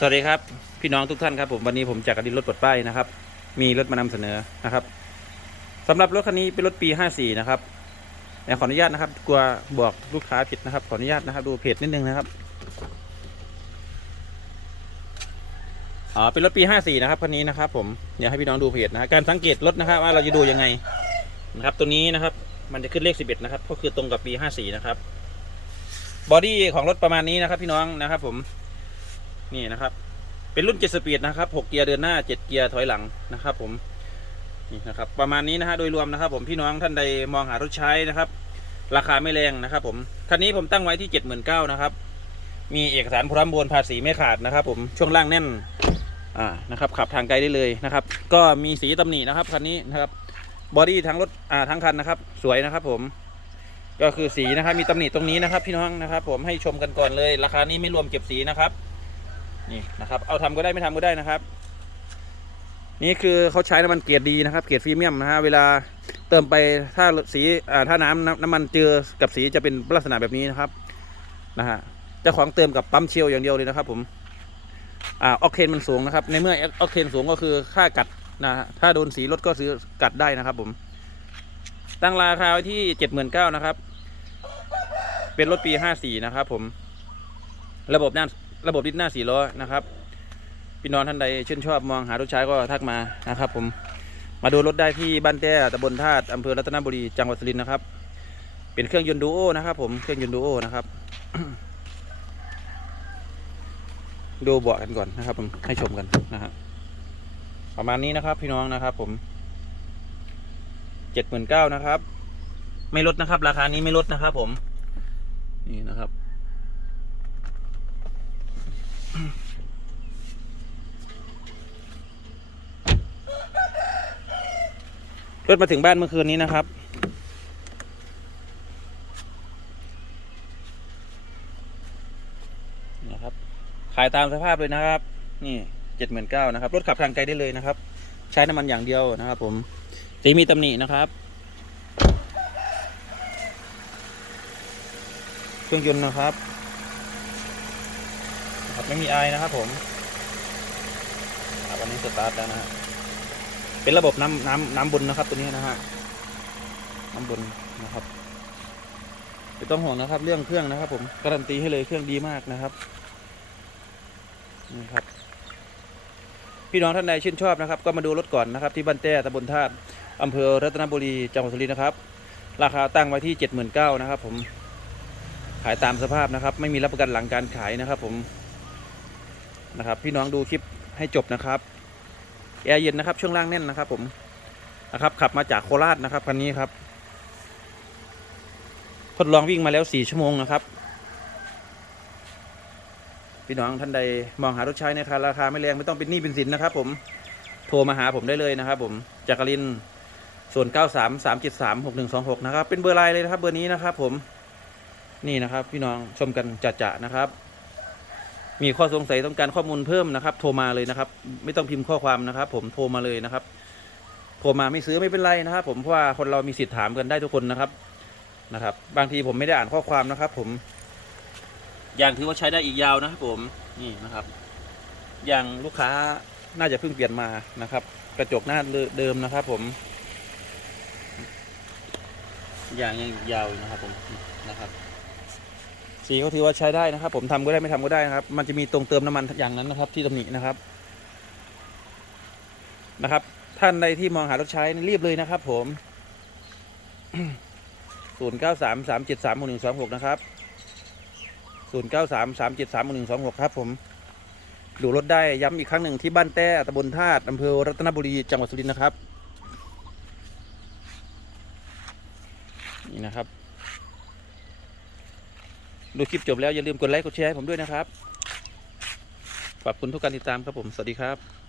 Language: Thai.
สวัสดีครับ พี่น้องทุกท่านครับผมวันนี้ผมจากกดินรถปลดป้ายนะครับ มีรถมานำเสนอนะครับสำหรับรถคันนี้เป็นรถปี 54 นะครับแต่ขออนุญาตนะครับ กลัวบอกลูกค้าผิดนะครับ ขออนุญาตนะครับ ดูเพจนิดนึงนะครับอ๋อเป็นรถปี 54 นะครับคันนี้นะครับผมเดี๋ยวให้พี่น้องดูเพจนะฮะการสังเกตรถนะครับ ว่าเราจะดูยังไงนะครับ ตัวนี้นะครับ มันจะขึ้นเลข 11 นะครับ ก็คือตรงกับปี 54 นะครับบอดี้ของรถประมาณนี้นะครับ พี่น้องนะครับ ผม นี่นะครับ เป็นรุ่น 7 สปีดนะครับ6เกียร์เดินหน้า 7 เกียร์ถอยหลังนะครับ ผมนี่นะครับประมาณนี้นะฮะโดยรวมนะครับ ผมพี่น้องท่านใดมองหารถใช้นะครับ ราคาไม่แรงนะครับ ผมคันนี้ผมตั้งไว้ที่ 79,000นะครับมีเอกสารพร้อมบนภาษีไม่ขาดนะครับ ผมช่วงล่างแน่นอ่านะครับขับทางไกลได้เลยนะครับ ก็มีสีตำหนินะครับคันนี้นะครับบอดี้ทั้งรถอ่าทั้งคันนะครับ สวยนะครับ ผมก็คือสีนะครับมีตำหนิตรงนี้นะครับ พี่น้องนะครับ ผมให้ชมกันก่อนเลย ราคานี้ไม่รวมเก็บสีนะครับ นี่นะครับเอาทำก็ได้ไม่ทำก็ได้นะครับ นี่คือเขาใช้น้ำมันเกียรดดีนะครับ เกียรดพรีเมียมนะฮะเวลาเติมไปถ้าสีอ่าถ้าน้ำน้ำมันเจือกับสีจะเป็นลักษณะแบบนี้นะครับนะฮะเจ้าของเติมกับปั๊มเชลอย่างเดียวเลยนะครับ ผมอ่าออกเทนมันสูงนะครับ ในเมื่อออกเทนสูงก็คือค่ากัดนะฮะถ้าโดนสีรถก็ซื้อกัดได้นะครับ ผม ตั้งราคาไว้ที่เจ็ดหมื่นเก้านะครับ เป็นรถปีห้าสี่นะครับ ผม ระบบด้าน ระบบดิสหน้าสี่ล้อนะครับพี่น้องท่านใดชื่นชอบมองหารถใช้ก็ทักมานะครับผมมาดูรถได้ที่บ้านแต้ตำบลธาตุอำเภอรัตนบุรีจังหวัดสุรินทร์นะครับ เป็นเครื่องยนต์ดูโอนะครับ ผมเครื่องยนต์ดูโอนะครับ ดูเบาะกันก่อนนะครับ ผมให้ชมกันนะฮะประมาณนี้นะครับ พี่น้องนะครับ ผมเจ็ดหมื่นเก้านะครับ ไม่ลดนะครับ ราคานี้ไม่ลดนะครับ ผม นี่นะครับ รถมาถึงบ้านเมื่อคืนนี้นะครับ นะครับ ขายตามสภาพเลยนะครับ นี่เจ็ดหมื่นเก้านะครับ รถขับทางไกลได้เลยนะครับ ใช้น้ำมันอย่างเดียวนะครับผมสีมีตำหนินะครับเครื่องยนต์นะครับ ครับไม่มีไอนะครับผมวันนี้สตาร์ทแล้วนะฮะเป็นระบบน้ำน้ำน้ำบนนะครับ ตัวนี้นะฮะน้ำบนนะครับไม่ต้องห่วงนะครับ เรื่องเครื่องนะครับ ผมการันตีให้เลยเครื่องดีมากนะครับนี่ครับ พี่น้องท่านใดชื่นชอบนะครับ ก็มาดูรถก่อนนะครับ ที่บ้านแต้ตำบลธาตุอำเภอรัตนบุรีจังหวัดสุรินทร์นะครับ ราคาตั้งไว้ที่เจ็ดหมื่นเก้านะครับ ผมขายตามสภาพนะครับ ไม่มีรับประกันหลังการขายนะครับ ผม นะครับ พี่น้องดูคลิปให้จบนะครับแอร์เย็นนะครับช่วงล่างแน่นนะครับ ผมนะครับ ขับมาจากโคราชนะครับคันนี้ครับทดลองวิ่งมาแล้วสี่ชั่วโมงนะครับ พี่น้องท่านใดมองหารถใช้ในราคาไม่แรงไม่ต้องเป็นหนี้เป็นสินนะครับ ผมโทรมาหาผมได้เลยนะครับ ผมจากกรินส่วนเก้าสามสามเจ็ดสามหกหนึ่งสองหกนะครับ เป็นเบอร์ไลน์เลยนะครับ เบอร์นี้นะครับ ผมนี่นะครับ พี่น้องชมกันจัดๆนะครับ มีข้อสงสัยต้องการข้อมูลเพิ่มนะครับ โทรมาเลยนะครับ ไม่ต้องพิมพ์ข้อความนะครับ ผมโทรมาเลยนะครับโทรมาไม่ซื้อไม่เป็นไรนะครับ ผมเพราะว่าคนเรามีสิทธิ์ถามกันได้ทุกคนนะครับนะครับ บางทีผมไม่ได้อ่านข้อความนะครับ ผมอย่างถือว่าใช้ได้อีกยาวนะครับผมนี่นะครับ อย่างลูกค้าน่าจะเพิ่งเปลี่ยนมานะครับ กระจกหน้าเดิมนะครับ ผม อย่างยังยาวอยู่นะครับผมนะครับ สีเขาถือว่าใช้ได้นะครับ ผมทำก็ได้ไม่ทำก็ได้นะครับ มันจะมีตรงเติมน้ำมันอย่างนั้นนะครับ ที่ตำหนินะครับนะครับ ท่านใดที่มองหารถใช้นี่รีบเลยนะครับ ผมศูนย์เก้าสามสามเจ็ดสามหนึ่งสองหกนะครับศูนย์เก้าสามสามเจ็ดสามหนึ่งสองหกครับ ผมดูรถได้ย้ำอีกครั้งหนึ่งที่บ้านแต้ตำบลธาตุอำเภอรัตนบุรีจังหวัดสุรินทร์นะครับ นี่นะครับ ดูคลิปจบแล้วอย่าลืมกดไลค์กดแชร์ให้ผมด้วยนะครับ ขอบคุณทุกการติดตามครับผม สวัสดีครับ